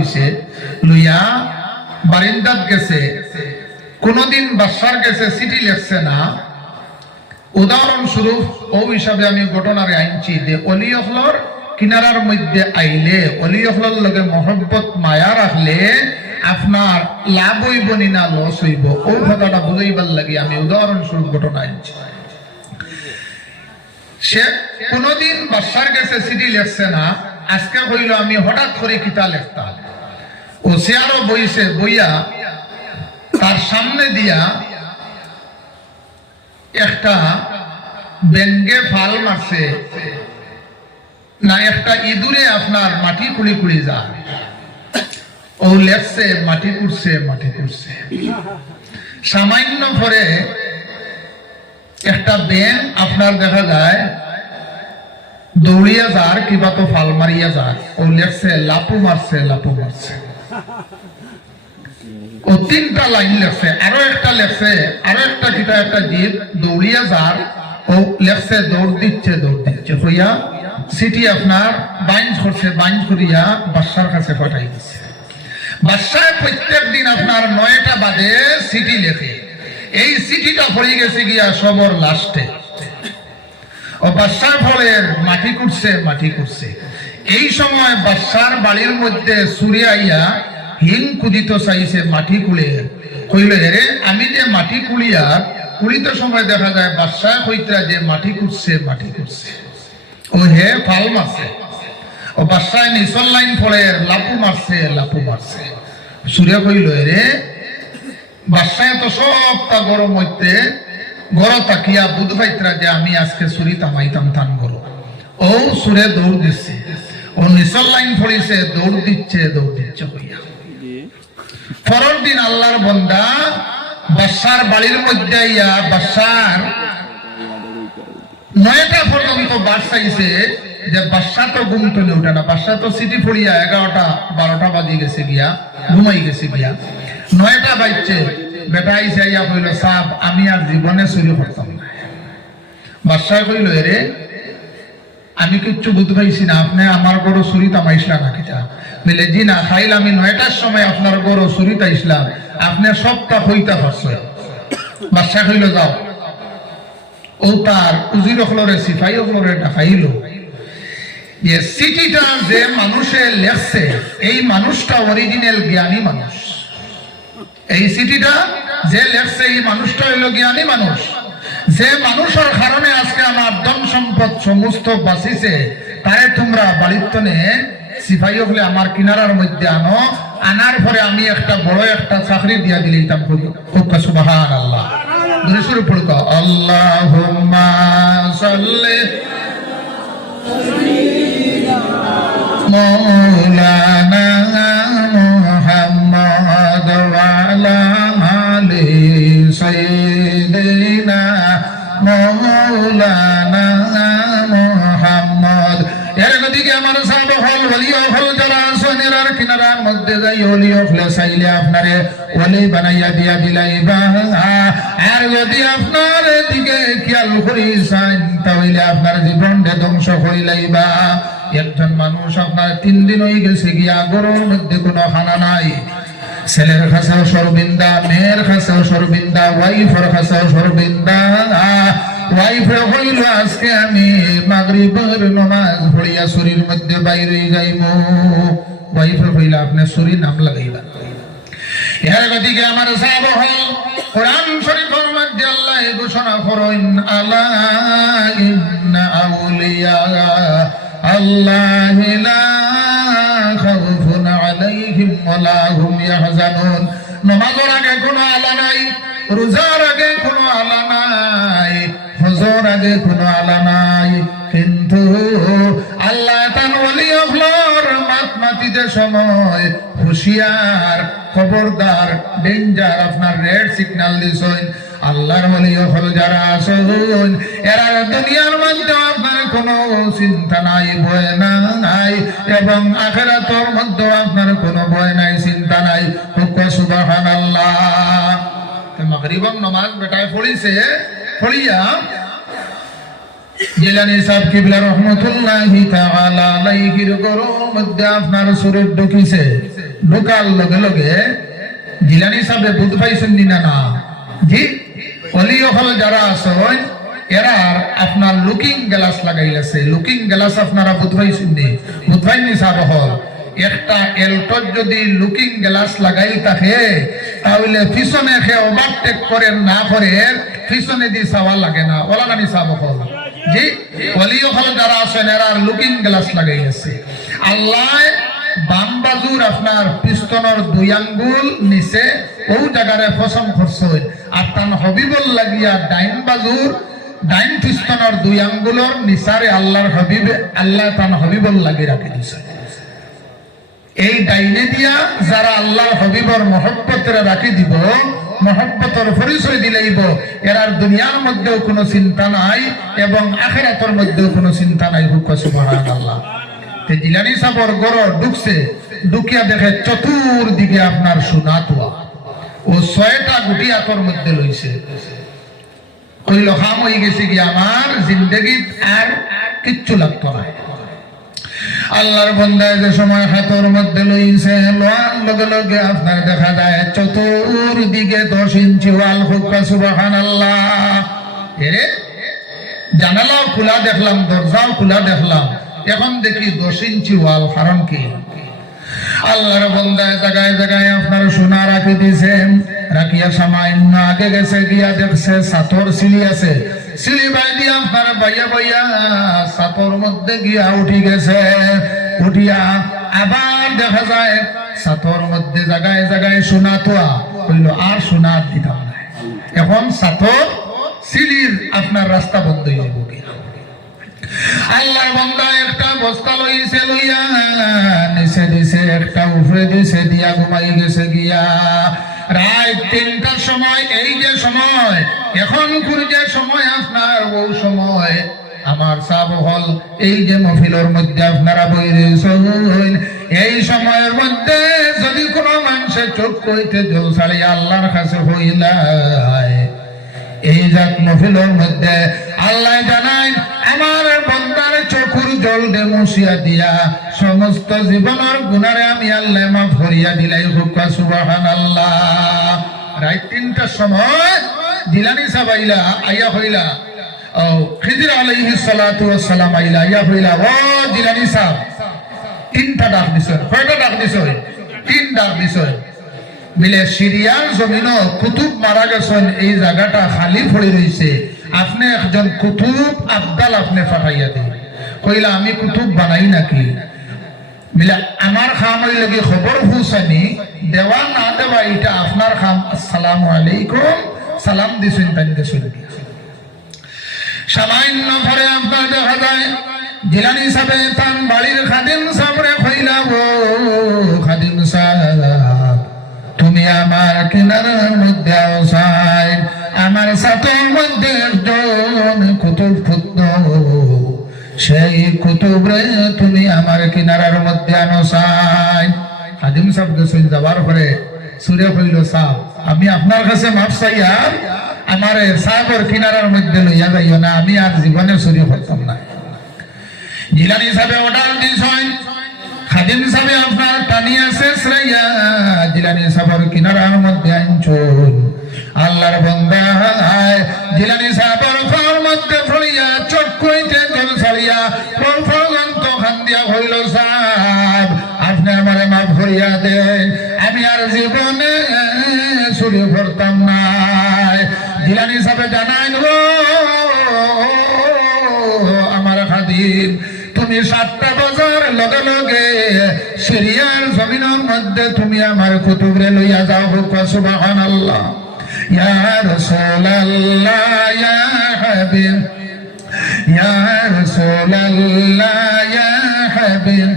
লইছে, লইয়া বারিন্দাত গেছে, কোনদিন বাদশার গেছে চিঠি লেখছে না। উদাহরণস্বরূপ ও হিসাবে আমি ঘটনারে আনছি যে অলি অখলর কিনারার মধ্যে আইলে, অলি অখলর লগে মহব্বত মায়া রাখলে আপনার লাভ হইব নি না লস হইব, ও কথাটা বুঝাইবার লাগি আমি উদাহরণস্বরূপ ঘটনা আনছি। সে কোনদিন বাদশার কাছে চিঠি লেখছে না, আজকে হইল আমি হঠাৎ করে কিতা লেখতাম। ও সে আরো বইছে, বইয়া তার সামনে দিয়া একটা বেঙ্গে ফাল মারছে না, একটা ইঁদুরে আপনার মাটি কুড়ি কুড়ি যায়, ও লেখছে মাটি কুড়ছে মাটি কুড়ছে। সামান্য পরে একটা বেন আপনার দেখা যায় দৌড়িয়া যার কিবা তো ফাল মারিয়া যার, ও লেখছে লাপু মারছে লাপু মারছে। ও তিনটা লাইন লেখছে, আরো একটা লেখছে, আরো একটা কিটা একটা জীব দৌড়িয়া যার, ও লেখছে দৌড় দিচ্ছে দৌড় দিচ্ছে হইয়া সিটি আপনার বাইঞ্জ করছে, বাইঞ্জ করিয়া বাদশার কাছে পাঠাই দিচ্ছে। বাদশাহ প্রত্যেক দিন আপনার 9টা বাজে সিটি লেখে, এই চিঠিটা পড়ে গেছে গিয়া সবর লাস্টে। ও বাদশার ফলের মাটি কুটছে মাটি কুটছে। এই সময় বাদশার বাড়ির মধ্যে সুরে আইয়া হিং কুদিত চাইছে মাটি কুলে, কইল রে আমি যে মাটি কুলিয়া কুলিতে সময় দেখা যায় বাদশাহ কইতরা যে মাটি কুটছে মাটি কুটছে, ও হে ফাল মারছে। ও বাদশাহ নিচল লাইন ফলের লাপু মারছে লাপু মারছে। সুরে কইল রে বাদশাহ তো সবটা গরম হইতে গড় তাকিয়া বুধ ভাইতরা যে আমি আজকে সুরি তামাইতাম থান গরো, ও সুরে দৌড় দিচ্ছে, ও নিচল লাইন ফলিছে দৌড় দিচ্ছে হইয়া। পরের দিন আল্লাহর বন্দা বাদশার বাড়ির মধ্যে আইয়া বাদশার 9টা পর্যন্ত বাস চাইছে যে বাদশাহ তো ঘুম তুলে উঠে না, বাদশাহ তো সিটি ফড়িয়া 11টা 12টা বাজে গেছে গিয়া, ঘুমাই গেছে গিয়া। 9টা বাজছে, বেটা আইসা ইয়া কইল সাহেব আমি আর জীবনে চুরি করতাম না। বাদশাহ কইল রে আমি কিচ্ছু বুঝতে পাইছি না, আপনি আমার গরু চুরি তামাইছিলা নাকি? যা বলে জি না খাইল, আমি 9টার সময় আপনার গরু চুরি তাইছিলাম, আপনি সবটা হইতা পারছে। বাদশাহ কইল যাও। ও তার উজির হলরে সিপাহী হলরে দেখাইল যে চিঠিটা যে মানুষে লেখছে এই মানুষটা অরিজিনাল জ্ঞানী মানুষ। এই চিঠিটা যে লেখছে এই মানুষটা হইল জ্ঞানী মানুষ, যে মানুষের কারণে আজকে আমার ধন সম্পদ সমস্ত বাঁচিছে, তাই তোমরা বাড়িতে সিপাহী হলে আমার কিনারার মধ্যে আনো, আনার পরে আমি একটা বড় একটা চাকরি দিয়া দিলাম। সুবহানাল্লাহ, ধরে শুরু পড়তো আল্লাহুম্মা সাল্লি মাওলানা মুহাম্মদ ওয়া আলা আলি সাইয়্যিদিনা মাওলানা মুহাম্মদ। এর গদিকে আমার সাহেব হল ওলিও হল যারা সোনেরার কিনারার মধ্যে যাই ওলিও হলে চাইলে আপনারে ওলি বানাইয়া দিয়া দিলাইবা। আর যদি আপনার দিকে খেয়াল করি চান তাহলে আপনার জীবনটা ধ্বংস করিলাইবা। একজন মানুষ আপনার 3 দিন হয়ে গেছে গিয়া গরুর মধ্যে কোনো খানা নাই, ছেলের কাছেও সরবিন্দা, মেয়ের কাছেও সরবিন্দা, ওয়াইফের কাছেও সরবিন্দা। ওয়াইফে হইল আজকে আমি মাগরিবের নামাজ পড়িয়া শরীর মধ্যে বাইরে যাইব। ওয়াইফে হইল আপনি শরীর নাম লাগাইবা। এর গতিকে আমার সাহেব হল কোরআন শরীফের মধ্যে আল্লাহ ঘোষণা করেন আলা ইন্না আউলিয়া আল্লাহি লা খাউফুন আলাইহিম ওয়া লা হুম ইয়াহজানুন। নামাজের আগে কোনো আলা নাই, রোজার আগে কোনো আলা নাই, হজের আগে কোনো আলা নাই, কিন্তু আল্লাহ তার ওলি হলর মাতমাতিতে সময় হুঁশিয়ার, খবরদার, ডেঞ্জার, আপনার রেড সিগন্যাল দিছেন। আল্লাহর ওলি হল যারা আছেন এরা দুনিয়ার মধ্যে আপনার কোনো চিন্তা নাই, ভয় নাই, এবং আখিরাতের মধ্যে আপনার কোনো ভয় নাই, চিন্তা নাই। সুবহানাল্লাহ। মাগরিবের নামাজ বেটায় পড়িছে, পড়িয়া জিলানী সাহেব কিবলা রাহমাতুল্লাহি তাআলা আলাইহির গরুর মধ্যে আপনার শরীর ঢুকিছে। ঢোকার লগে লগে জিলানি সাহেব বুঝ পাইছেন না জি অলি হল যারা আছেন এরা আপনার লুকিং গ্লাস লাগাইলাছে লুকিং গ্লাস আপনারা বুঝ পাইছেন বুঝ পাইনি সাহেব হল একটা এলটর যদি লুকিং গ্লাস লাগাই থাকে তাহলে পিছনে খেয়ে ওভারটেক করে না করে পিছনে দিয়ে চাওয়া লাগে না ওলা গানি সাহেব হল জি অলি হল যারা আছেন এরা লুকিং গ্লাস লাগাইলাছে আল্লাহ বাম বাজুর আপনার পিস্তনের 2 আঙ্গুল নিচে ও জায়গায় পছন্দ করছে আর তান হবিবল লাগিয়া ডাইন পিস্তনের 2 আঙ্গুলের নিচারে আল্লাহর হবিবে আল্লাহ তান হবিবল লাগি রাখি দিছে এই ডাইনে দিয়া যারা আল্লাহর হবিবর মহব্বতের রাখি দিব মহব্বতের পরিচয় দিলেইব এরার দুনিয়ার মধ্যেও কোনো চিন্তা নাই এবং আখিরাতের মধ্যেও কোনো চিন্তা নাই হুক সুবহানাল্লাহ জিলানি সাহেবের ঘর ঢুকছে ঢুকিয়া দেখে চতুর্দিকে আপনার সোনা তোয়া ও 6টা গুটি আতর মধ্যে লইছে কইল খাম হয়ে গেছে কি আমার জিন্দগি আর কিচ্ছু লাগতো না আল্লাহর বান্দায় যে সময় হাতর মধ্যে লইছে লোয়ার লগে লগে আপনার দেখা যায় চতুর্দিকে 10 ইঞ্চি ওয়াল হুক্কা সুবহানাল্লাহ এরে জানালাও খোলা দেখলাম দরজাও খোলা দেখলাম এখন দেখি 10 ইঞ্চি ওয়াল কারণ কি আল্লাহর বান্দায় জায়গায় জায়গায় আপনার সোনা রাখি দিয়েছেন রাখিয়া সামান্য আগে গেছে গিয়া দেখছে সাতর সিঁড়ি আছে সিঁড়ি বাই দিয়া আপনার বাইয়া বাইয়া সাতর মধ্যে গিয়া উঠি গেছে উঠিয়া আবার দেখা যায় সাতর মধ্যে জায়গায় জায়গায় সোনা তোয়া কইল আর সোনা দিতাম না এখন সাতর সিঁড়ির আপনার রাস্তা বন্ধ হয়ে যাবে আল্লাহর বান্দা একটা বস্তা লইছে লইয়া নিচে দিছে একটা উপরে দিছে দিয়া ঘুমাই গেছে গিয়া রাত 3টার সময় এই যে সময় এখন যে সময় আপনার ও সময় আমার সাব হল এই যে মহফিলের মধ্যে আপনারা বইরেছেন এই সময়ের মধ্যে যদি কোনো মানুষের চোখ কইতে জল ছাড়িয়া আল্লাহর কাছে হইলাই এই জাত মহফিলের মধ্যে আল্লাহ জানাই আমার বান্দার চোখের জল দে মুছিয়া দিয়া সমস্ত জীবনের গুনারে আমি আল্লাহ মাফ করিয়া দিলাই হুক্কা সুবহানাল্লাহ রাত 3টার সময় জিলানি সাহেব আইয়া হইলা ও খিজির আলাইহিস সালাতু ওয়াস সালাম আইয়া হইলা ও জিলানি সাহেব 3টা ডাক দিছে কয়টা ডাক দিছে 3 ডাক দিছে মিলে সিরিয়ার জমিন কুতুব মারা গেছেন এই জায়গাটা খালি পড়ে রয়েছে আপনি একজন কুতুব আবদাল আপনি পাঠাইয়া দিন কইলা আমি কুতুব বানাই নাকি মিলে আমার খাম ওই লগে খবর হুসানি দেওয়া না দেওয়া এটা আপনার খাম আসসালামু আলাইকুম সালাম দিছেন তাই দিছেন সামান্য পরে আপনার দেখা যায় জিলানি সাহেব তান বাড়ির খাদিম সাহেবরে কইলা ও খাদিম সাহেব তুমি আমার কিনারার মধ্যে আসাই আমার সাথের মধ্যে একজন কুতুব পুত্র সেই কুতুবরে তুমি আমার কিনারার মধ্যে আনসাই খাদিম সাহেব গেছেন যাবার পরে সুরে কইল সাহেব আমি আপনার কাছে মাফ চাইয়া আমার সাহেবের কিনারার মধ্যে লইয়া যাইও না আমি আর জীবনে চুরি করতাম না জিলানি সাহেব অর্ডার দিয়েছেন খাদিম সাহেব আপনার টানিয়া শেষ রাইয়া জিলানি সাহেবের কিনারার মধ্যে আনছুন আল্লাহর বান্দা জিলানি সাহেবের ফার মধ্যে ফড়িয়া চোখ কইতে জল ছাড়িয়া পরন্ত খান দিয়া হইল সাহেব আপনি আমারে মাফ করিয়া দেন আমি আর জীবনে চুরি করতাম না জিলানি সাহেব জানাইন আমার খাদিম তুমি 7টা বাজার লগে লগে সিরিয়ার জমিনের মধ্যে তুমি আমার কুতুবরে লইয়া যাও হুক সুবহানাল্লাহ ইয়া রাসূলুল্লাহ ইয়া হাবিব ইয়া রাসূলুল্লাহ ইয়া হাবিব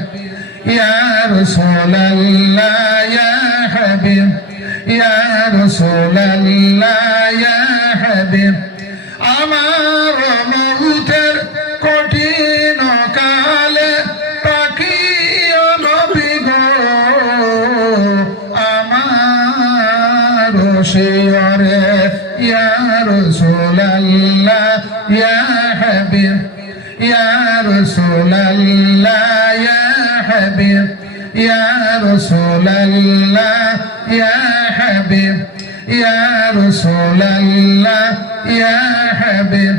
ইয়া রাসূলুল্লাহ ইয়া হাবিব ইয়া রাসূলুল্লাহ ইয়া হাবিব আমার মউতের কঠিন কালে তাকিও নবী গো আমার শিয়রে ইয়া রাসূলুল্লাহ ইয়া হাবিব ইয়া রাসূলুল্লাহ ইয়া হাবিব ইয়া রাসূলুল্লাহ রাসূলাল্লাহ ইয়া হাবিব ইয়া রাসূলাল্লাহ ইয়া হাবিব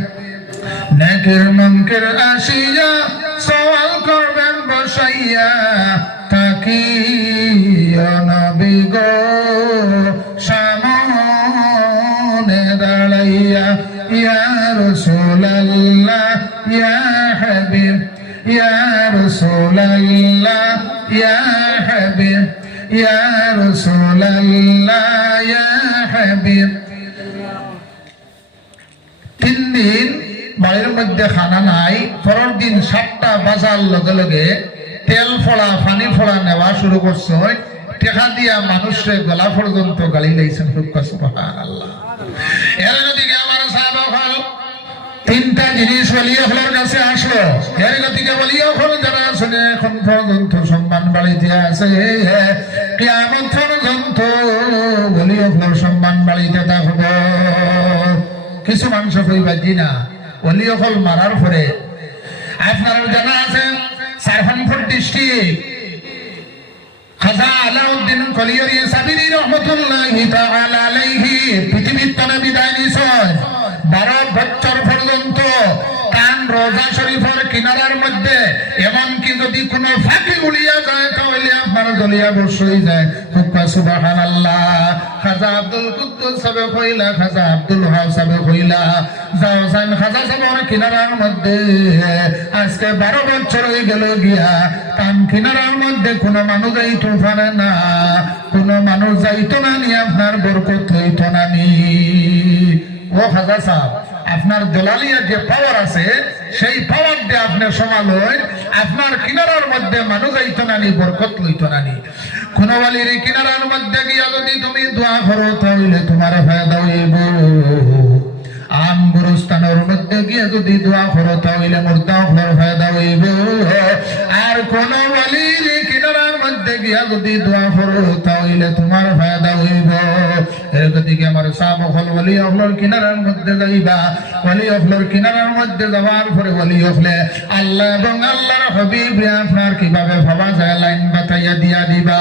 নাকির মুনকির আসিয়া সওয়াল করবেন বসাইয়া তাকিয়া নবী গো সামনে দাঁড়াইয়া ইয়া রাসূলাল্লাহ ইয়া হাবিব ইয়া রাসূলাল্লাহ ইয়া হাবিব ইয়া রাসূলাল্লাহ ইয়া হাবিব। 3 দিন বাড়ির মধ্যে খানা নাই, পরের দিন 7টা বাজার লগে লগে তেল ফোড়া পানি ফোড়া নেওয়া শুরু করছে, টেকা দিয়া মানুষের গলা পর্যন্ত গালি লাইছেন। সুবহানাল্লাহ। এর দিকে আমার সাহাবা হল 3টা জিনিস ওলিয়া হলের কাছে আসলো। এর দিকে ওলিয়া হল যারা শুনে এখন পর্যন্ত সম্মান বাড়িতে আছে, কিয়ামত পর্যন্ত ওলিয়া হলের সম্মান বাড়িতে থাকবে। কিছু মানুষ কইবা জি না ওলি হল মারার পরে আপনারা জানা আছে সারহানপুর ডিস্ট্রিক্ট খাজা আলাউদ্দিন কলিয়রি সাবিরি রহমাতুল্লাহি তাআলা আলাইহি পৃথিবীর তনে বিদায় নিছেন। 12 বছর পর্যন্ত কান রোজা শরীফের কিনারার মধ্যে এমনকি যদি কোনো ফাঁকি গুলিয়া যায় তাহলে আপনার গলিয়া বসই যায়। সুবহানাল্লাহ। খাজা আব্দুল কুদ্দুস সাহেব কইলা, খাজা আব্দুল ওয়াহাব সাহেব কইলা যাও যান খাজা সাহেবের কিনারার মধ্যে আজকে 12 বছর হয়ে গেল গিয়া কান কিনারার মধ্যে কোনো মানুষ যাইতো পারে না, কোনো মানুষ যাইতো না নি, আপনার বরকত হইতো না নি। ও খাজা সাহেব, আপনার দলালিয়ার যে পাওয়ার আছে সেই পাওয়ার দিয়ে আপনি সমালয় আপনার কিনারার মধ্যে মানুষ যাইতো না নি, বরকত লইতো না নি। কোন ওয়ালির কিনারার মধ্যে গিয়া যদি তুমি দোয়া করো তাহলে তোমার ফায়দা হইব। আম গুরুস্থানের মধ্যে গিয়ে যদি দোয়া করো তাহলে মুর্দা হওয়ার ফায়দা হইব। আর কোন ওয়ালির কিনারার মধ্যে গিয়া যদি দোয়া করো তাহলে তোমার ফায়দা হইব। এর দিকে আমার সাহাব হল ওলি হলর কিনারার মধ্যে যাইবা। ওলি হলর কিনারার মধ্যে যাওয়ার পরে ওলি হলে আল্লাহ এবং আল্লাহর হাবিব আপনার কিভাবে ভাবা যায় লাইন বাতাইয়া দিয়া দিবা।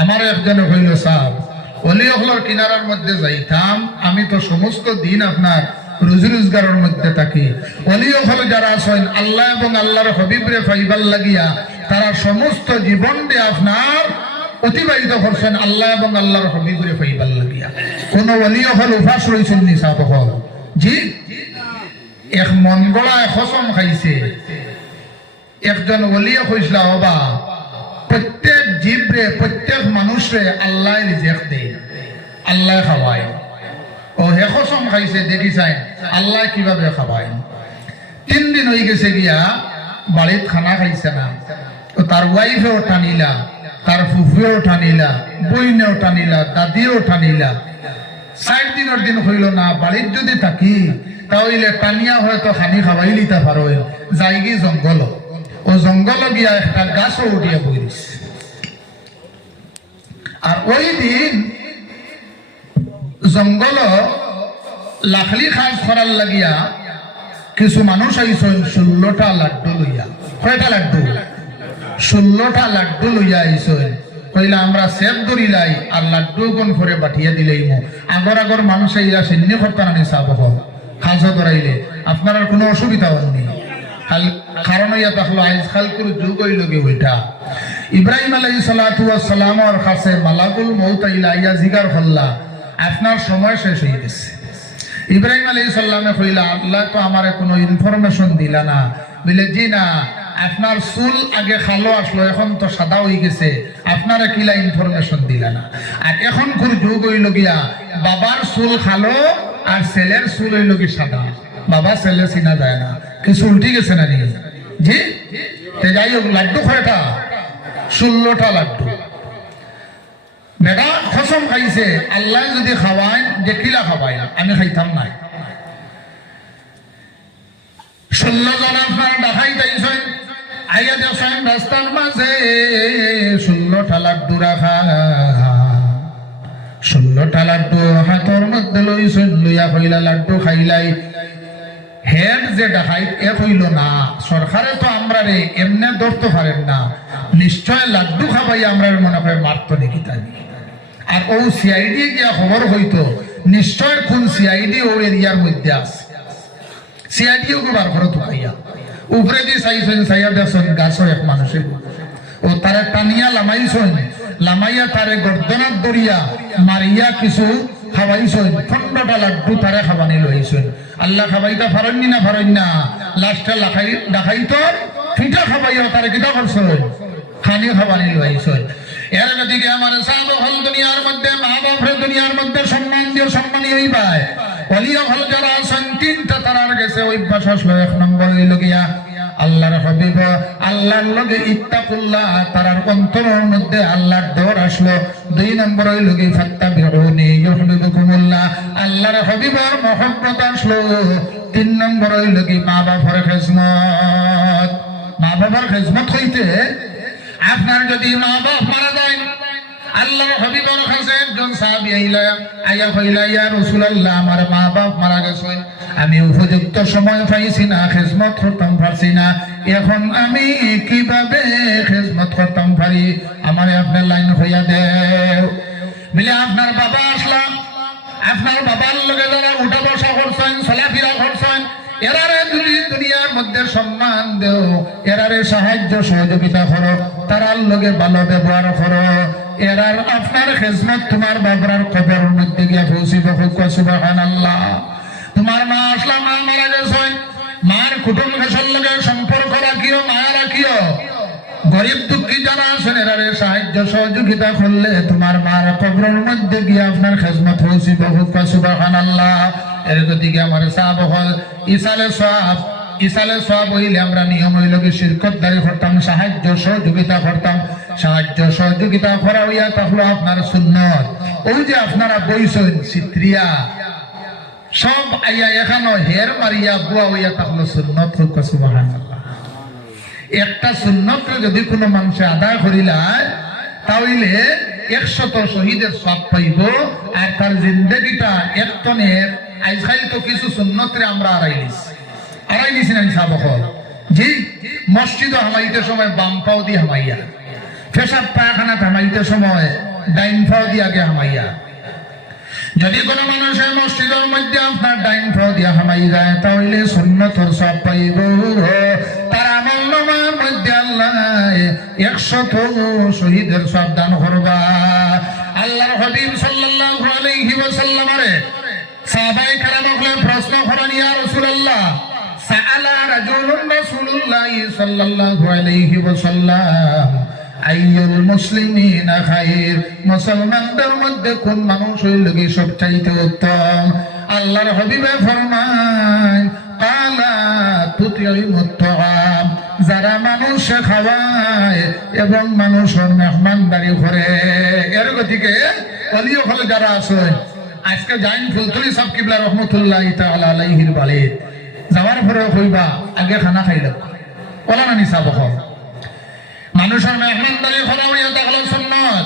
আমার একজন হইল সাহেব ওলি হলর কিনারার মধ্যে যাইতাম, আমি তো সমস্ত দিন আপনার রুজি রোজগারের মধ্যে থাকি। ওলি হল যারা আছেন আল্লাহ এবং আল্লাহর হাবিবরে পাইবার লাগিয়া তারা সমস্ত জীবন দিয়ে আপনার অতিবাহিত করছেন আল্লাহ এবং আল্লাহর হাবিবরে পাইবার লাগিয়া। কোন ওলি হল উপাস রয়েছেন নি সাহেব হল? জি, এক মন গড়ায় কসম খাইছে। একজন ওলিয়া কইসলা বাবা প্রত্যেক জীবরে প্রত্যেক মানুষরে আল্লাহ রিজিক দেয়, আল্লাহ খাওয়ায়। ও হে কসম খাইছে, দেখি চাই আল্লাহ কিভাবে খাওয়ায়। 3 দিন হয়ে গেছে গিয়া বাড়িত খানা খাইছে না। তো তার ওয়াইফেও টানিলা, তার ফুফুও টানিলা, বইনেও টানিলা, দাদিও টানিলা। 4 দিনের দিন হইল না। বাড়ির যদি থাকি তাহলে টানিয়া হয়তো খানি খাওয়াই লিতে পারো। যাই গিয়ে জঙ্গল, ও জঙ্গল গিয়া একটা গাছও উঠিয়া বইস। আর ওই দিন জঙ্গল লাখলি খাস করার লাগিয়া কিছু মানুষ আইসন 16টা লাড্ডু লইয়া। কয়টা লাড্ডু? 16টা লাড্ডু লইয়া আইসন। কইলা আমরা সেব ধরিলাই আর লাড্ডু কোন করে বাটিয়া দিলেই মো। আগর আগর মানুষ ইয়া সৈন্য করতাম না সাব খাস ধরাইলে আপনার আর কোনো অসুবিধা হয়নি। কারণ ইয়া দেখলো আজকাল করে যুগ হইল গে ওইটা। ইব্রাহিম আলাইহিস সালাতু ওয়াস সালামের কাছে মালাকুল মউত আইলা ইয়া জিগার হল্লা আপনার সময় শেষ হয়ে গেছে। ইব্রাহিম আলাইহিস সালামে কইলা আল্লাহ তো আমারে কোনো ইনফরমেশন দিলা না। বলে জি না, আপনার চুল আগে কালো আসলো এখন তো সাদা হয়ে গেছে, আপনারা কিলা ইনফরমেশন দিলা না। আর এখন কোন যুগ হইল গিয়া বাবার চুল কালো আর ছেলের চুল হইল কি সাদা। বাবা ছেলে চিনা যায় না, কিছু উল্টি গেছে না নি? জি, যাই হোক লাড্ডু কয়টা? 16টা লাড্ডু। বেটা কসম খাইছে আল্লাহ যদি খাওয়ায় দেখিলা খাওয়ায়, আমি খাইতাম না। 16 জন আপনার দেখাই তাইছেন আইয়া দেখেন রাস্তার মাঝে 16টা লাড্ডু রাখা। 16টা লাড্ডু হাতের মধ্যে লইছেন, লইয়া কইলা লাড্ডু খাইলাই। হেড যে ডাকাইত এ হইল না, সরকারে তো আমরা রে এমনি ধরতে পারেন না, নিশ্চয় লাড্ডু খাবাই আমরা মনে করে মারত নাকি তাই। আর ও সিআইডি গিয়া খবর হইতো নিশ্চয় কোন সিআইডি ও এরিয়ার মধ্যে আছে, সিআইডিও বার করে তো পাইয়া উপরে দিয়ে চাইছেন চাইয়া দেখছেন গাছ এক মানুষের ও তারা টানিয়া লামাইছেন, লামাইয়া তারে গর্দনার দরিয়া মারিয়া কিছু খাওয়াইছেন, 15টা লাড্ডু তারে খাবানি লইছেন। আল্লাহ খাবাইটা ফারেননি না ফারেন না, লাস্টে ডাকাই তো ফিটা খাবাইয়া তারে কিটা করছেন, খানি খাবানি লইছেন। এর দিকে আমার সাহাব হল দুনিয়ার মধ্যে মা বাপরে দুনিয়ার মধ্যে সম্মান দিয়ে সম্মানী হই পায়। অলিয়া হল যারা আছেন তিনটা তারার গেছে অভ্যাস আসলো। এক নম্বর হইল গিয়া আল্লাহর হাবিব আল্লাহর লগে ইত্তাকুল্লাহ, তারার অন্তরের মধ্যে আল্লাহর ডর আসলো। 2 নম্বর হইল কি ফাত্তাবিউনি ইউহিব্বুকুমুল্লাহ, আল্লাহর হাবিবের মহব্বত আসলো। 3 নম্বর হইল কি মা বাবার খেজমত। মা বাবার খেজমত হইতে আপনার যদি মা বাপ মারা যায়, আল্লাহর হাবিবের কাছে একজন সাহাবী আইয়া কইলা ইয়া রাসূলুল্লাহ আমার মা বাপ মারা গেছেন, আমি উপযুক্ত সময় পাইছি না, খেজমত করতাম পারছি না, এখন আমি কিভাবে খেজমত করতাম পারি, আমারে আপনার লাইন হইয়া দেও। বলে আপনার বাবা আসলাম, আপনার বাবার লগে যারা উঠা বসা করছেন চলাফেরা করছেন এরারে দুনিয়ার মধ্যে সম্মান দেও, এরারে সাহায্য সহযোগিতা করো, তারার লগে ভালো ব্যবহার করো, এরার আপনার খেজমত তোমার বাবার কবরের মধ্যে গিয়া পৌঁছিব। সুবহানাল্লাহ। তোমার মা আসলাম মা মারা গেছেন, মার কুটুম ঘেষের লগে সম্পর্ক রাখিও, মায়া রাখিও। গরিব দুঃখী যারা আছেন এরারে সাহায্য সহযোগিতা করলে তোমার মার কবরের মধ্যে গিয়ে আপনার খেজমত পৌঁছিব। সুবহানাল্লাহ। এর দিকে আমার সাহাব হল ইসালে সওয়াব হইলে আমরা নিয়ম হইল কি শিরকতদারি করতাম, সাহায্য সহযোগিতা করতাম। সাহায্য সহযোগিতা করা হইয়া থাকলো আপনার সুন্নত। ওই যে আপনারা বইছেন চিত্রিয়া সব আইয়া এখানো হের মারিয়া বুয়া হইয়া থাকলো সুন্নত। সুবহানাল্লাহ। একটা সুন্নত যদি কোনো মানুষে আদায় করিলায় তাহলে 100 শহীদের সওয়াব পাইব, আর তার জিন্দেগিটা একটনের। আজকাল তো কিছু সুন্নতরে আমরা আড়াই নিছি না সাবকল জি, মসজিদ হামাইতে সময় বাম পাও দিয়ে হামাইয়া, পেশাব পায়খানা হামাইতে সময় ডাইন পাও দিয়ে আগে হামাইয়া। যদি কোনো মানুষের মসজিদের মধ্যে আপনার ডাইন পাও দিয়ে হামাই যায় তাহলে সুন্নতর সওয়াব পাইব। তার আমল নামার মধ্যে আল্লাহ 100 শহীদের সওয়াব দান করবা। আল্লাহর হাবিব সাল্লাল্লাহু আলাইহি ওয়াসাল্লামরে সাহাবায়ে কেরামকে প্রশ্ন করেন, ইয়া রাসূলুল্লাহ সাআলা রাজুলুন রাসূলুল্লাহ সাল্লাল্লাহু আলাইহি ওয়াসাল্লাম আইয়ুল মুসলিমিনা খায়র, মুসলমানদের মধ্যে কোন মানুষ হইল কি সবচাইতে উত্তম? আল্লাহর হাবিবে ফরমান কালা তুতিউমুত তাআম, যারা মানুষ খাওয়ায় এবং মানুষের মেহমানদারি করে। এর গতিকে ওলিও হলে যারা আছে আজকে জাইন ফুলতলি সাহেব কিবলা রহমতুল্লাহি তাআলা আলাইহির বাড়ি যাওয়ার পরে কইবা আগে খানা খাইল ওলা না নিসাব হ মানুষের মেহমানদারি করা হইয়া থাকলো সুন্নত।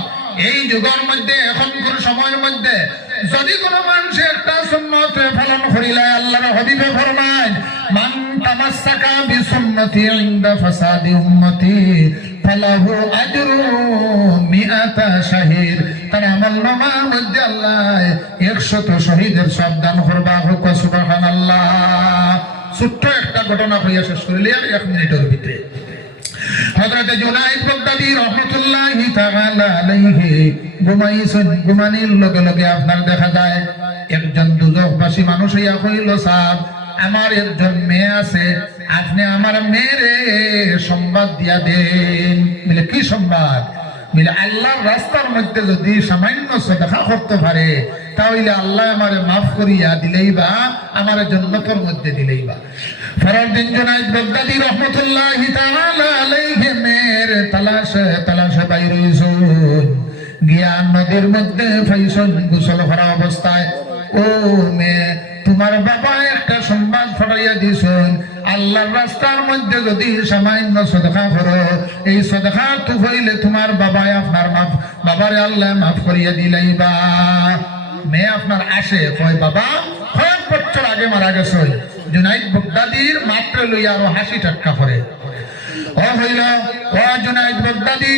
এই যুগের মধ্যে এখনকার সময়ের মধ্যে যদি কোনো মানুষ একটা সুন্নত পালন করিলে আল্লাহর হাবিবে ফরমান মান তামাসসাকা বিসুন্নতি ইনদা ফাসাদি উম্মতি ফালাহু আজরু মিআতা শাহীদ, তার আমল নামার মধ্যে আল্লাহ 100 শহীদের সওয়াব দান করবা। সুবহানাল্লাহ। ছোট্ট একটা ঘটনা হইয়া শেষ করিলে 1 মিনিটের ভিতরে হযরত জুনাইদ বাগদাদী রাহমাতুল্লাহি তাআলা আলাইহি ঘুমানির লগে লগে আপনার দেখা যায় একজন দুজখবাসী মানুষ হইয়া কইল, সাহেব আমার একজন মেয়ে আছে, আপনি আমার মেয়েরে সংবাদ দিয়া দেন। বলে কি সংবাদ? বলে আল্লাহর রাস্তার মধ্যে যদি সামান্য সাদাকা করতে পারে তাহলে আল্লাহ আমারে মাফ করিয়া দিলেই বা আমার জান্নাতের মধ্যে দিলেই বা। ফরদিন জুনাইদ বাগদাদী রাহমাতুল্লাহি তাআলা আলাইহি মেয়ের তালাশে বাইরে হইছেন, গিয়া নদীর মধ্যে ফাইসন গোসল করা অবস্থায়, ও মেয়ে তোমার বাবা একটা সংবাদ ছড়াইয়া দিয়েছেন, আল্লাহর রাস্তার মধ্যে যদি সামান্য সাদাকা করো এই সাদাকা তো হইলে তোমার বাবাই আপনার বাবারে আল্লাহ মাফ করিয়া দিলাইবা। মেয়ে আপনার আসে কয় বাবা কয়েক বছর আগে মারা গেছে, জুনাইদ বাগদাদির মাত্র লইয়া আরো হাসি ঠাট্টা করে। ও হইল ও জুনাইদ বাগদাদি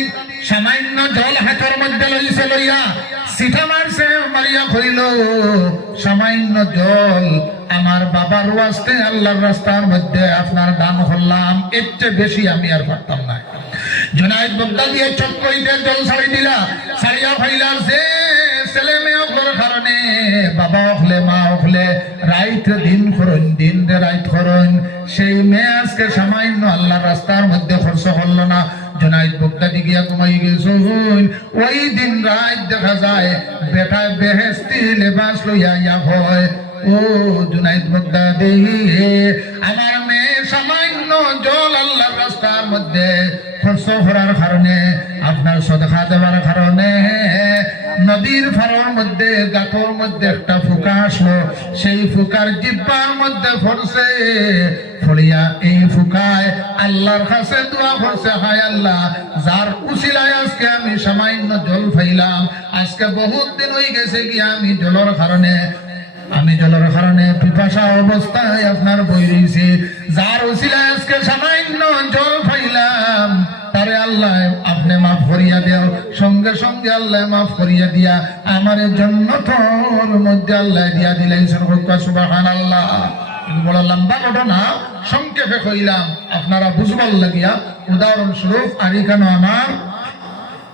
সামান্য জল হাতের মধ্যে লইছে, লইয়া সিটা মারছে, মারিয়া কইল সামান্য জল আমার বাবার ওয়াস্তে আল্লাহর রাস্তার মধ্যে আপনার দান করলাম, এর চেয়ে বেশি আমি আর পারতাম না। জুনাইদ বাগদাদি চোখ কইতে জল ছাড়ি দিলা, ছাড়িয়া ফাইলা যে ছেলে মেয়ে কারণে বাবা হলে মা হলে রাইত দিন করুন, দিন রে রাইত করুন, সেই মেয়ে আজকে সামান্য আল্লাহর রাস্তার মধ্যে খরচ করলো না। জুনাইদ বাগদাদি গিয়া ঘুমাই গেছে, ওই দিন রাত দেখা যায় বেটা বেহেশতি লেবাস লইয়া ইয়া হয়। ও জুনাইদ বাগদাদি, আমার মেয়ে সামান্য জল আল্লাহর রাস্তার মধ্যে খরচ করার কারণে, আপনার সদকা দেওয়ার কারণে নদীর ফাড়ের মধ্যে গাতর মধ্যে একটা ফুকা আসলো, সেই ফুকার জিব্বার মধ্যে পড়ছে, ফড়িয়া এই ফুকায় আল্লাহর কাছে দোয়া করছে, হায় আল্লাহ যার উসিলায় আজকে আমি সামান্য জল পাইলাম, আজকে বহুত দিন হয়ে গেছে গিয়া আমি জলের কারণে পিপাসা অবস্থায় আপনার বই রয়েছে, যার উসিলায় আজকে সামান্য জল পাইলাম তারে আল্লাহ আপনি মাফ করিয়া দেও। সঙ্গে সঙ্গে আল্লাহ মাফ করিয়া দিয়া আমার জান্নাতের মধ্যে আল্লাহ দিয়া দিলেন। সুবহানাল্লাহ। বড় লম্বা ঘটনা, সংক্ষেপে কইলাম আপনারা বুঝবার লাগিয়া। উদাহরণস্বরূপ আর এখানে আমার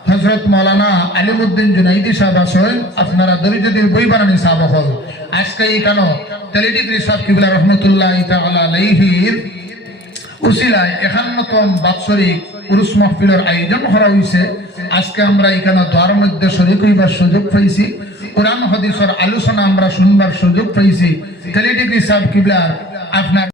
হযরত মাওলানা আলিমউদ্দিন জুনাইদি সাহেব আছেন, আপনারা দরিদ্রদের বই বানানি সাহেব হল। আজকে এখানে তেলিডিগ্রি সাহেব কিবলা রহমতুল্লাহ তাআলা আলাইহির উসিলায় 51তম বাৎসরিক উরুস মাহফিলের আয়োজন করা হয়েছে। আজকে আমরা এখানে দোয়ার মধ্যে শরীক হইবার সুযোগ পাইছি, কোরআন হাদিসের আলোচনা আমরা শুনবার সুযোগ পাইছি। তেলিডিগ্রি সাহেব কিবলা আপনার